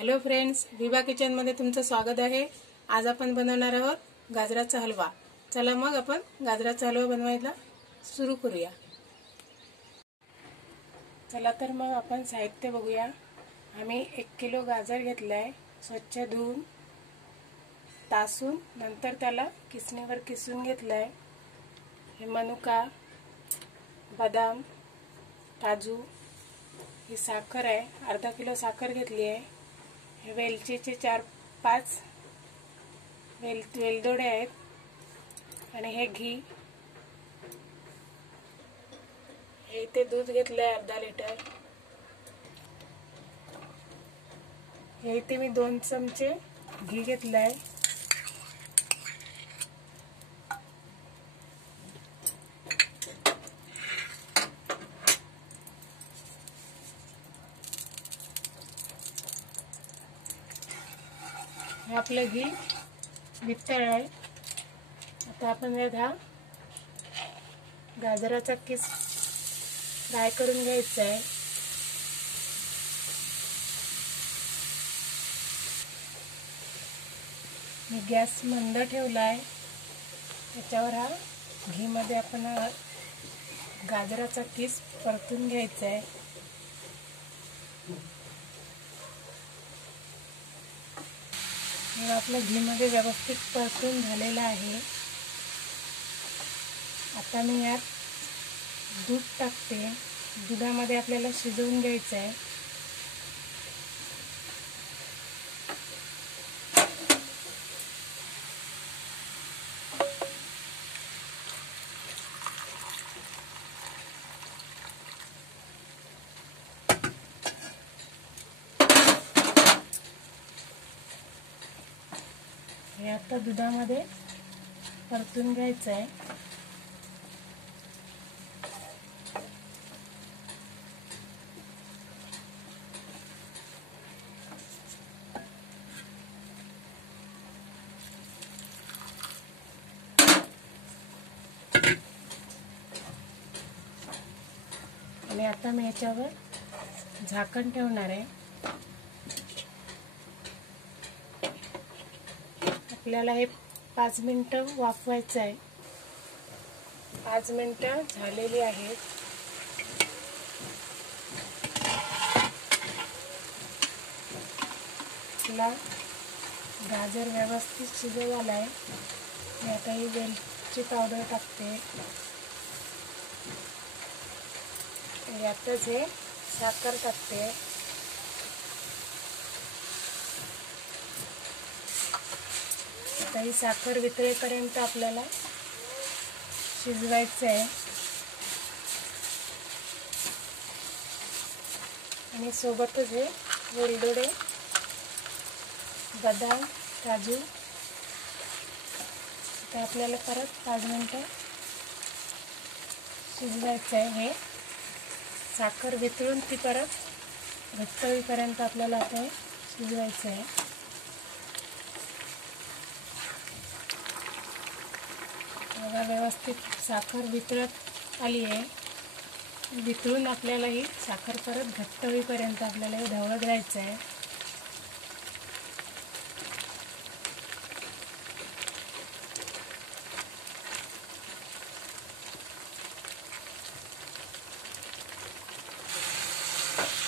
Hello friends, विभा किचनमध्ये तुमचं स्वागत आहे। आज आपण बनवणार आहोत गाजराचा हलवा। चला मग आपण गाजराचा हलवा बनवायला सुरू करूया। चला तर मग आपण साहित्य बघूया। आम्ही 1 किलो गाजर घेतलाय, स्वच्छ धुवून तासून नंतर त्याला किसणीवर किसून घेतलाय। हे मनुका, बदाम, काजू, ही साखर आहे, अर्धा किलो साखर घेतली आहे। हे वेलचीचे 4-5 वेलदोडे आहेत आणि हे घी, हे इथे दूध घेतलंय अर्धा लिटर। हे इथे मी 2 चमचे घी घेतलंय। हे आपलं घी वितळ आहे। आता आपण यात हा गाजराचा किस फ्राय करून घ्यायचा आहे। मी गॅस मंद ठेवला आहे, त्याच्यावर हा घी मध्ये आपण गाजराचा किस परतून घ्यायचा आहे। हे आपल्या घी मध्ये व्यवस्थित परतून झालेला आहे। आता मी यात दूध टाकते। दुधामध्ये आपल्याला शिजवून घ्यायचं आहे। हे आता दुधामध्ये परतून घ्यायचं आहे। आणि आता मी याच्यावर झाकण ठेवणार आहे। आपल्याला हे 5 मिनिटं वाफवायचं आहे। 5 मिनिटं झालेली आहेत। आपला गाजर व्यवस्थित शिजवला आहे। मी आता ही वेलची पावडर टाकते। यातच हे साखर टाकते। आता ही साखर वितळेपर्यंत आपल्याला शिजवायचं आहे। आणि सोबतच हे वेलदोडे, बदाम, काजू, आता आपल्याला परत 5 मिनिटं शिजवायचं आहे। हे साखर वितळून ती परत घट्ट होईपर्यंत आपल्याला आता शिजवायचं आहे। बघा, व्यवस्थित साखर वितळत आली आहे। वितळून आपल्याला ही साखर परत घट्ट होईपर्यंत आपल्याला हे ढवळत राहायचं आहे।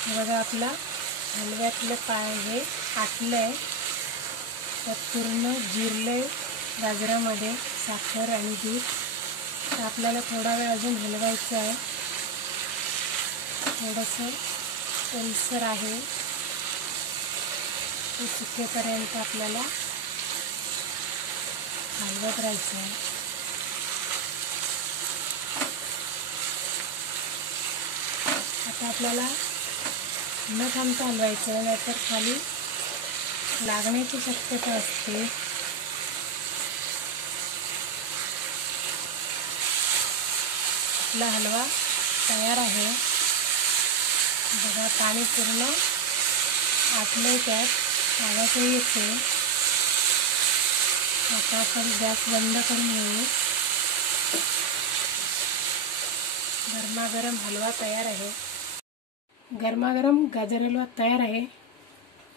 बघा, आपला हलव्यातलं पाय हे आटलंय, तर पूर्ण जिरलंय गाजरामध्ये साखर आणि दूध। तर आपल्याला थोडा वेळ अजून हलवायचं आहे। थोडंसं ओलसर आहे, ते सुकेपर्यंत आपल्याला हलवत राहायचं आहे। आता आपल्याला न थांबता हलवायचं, नाहीतर खाली लागण्याची शक्यता असते। आपला हलवा तयार आहे। बघा, पाणी पूर्ण आटलंय, त्यात आवाजही येते। आता आपण गॅस बंद करून घेऊ। गरमागरम हलवा तयार आहे। गरमागरम गाजर हलवा तयार आहे।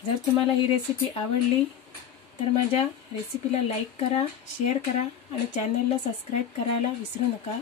जर तुम्हाला ही रेसिपी आवडली तर माझ्या रेसिपीला लाईक करा, शेअर करा आणि चॅनलला सबस्क्राईब करायला विसरू नका.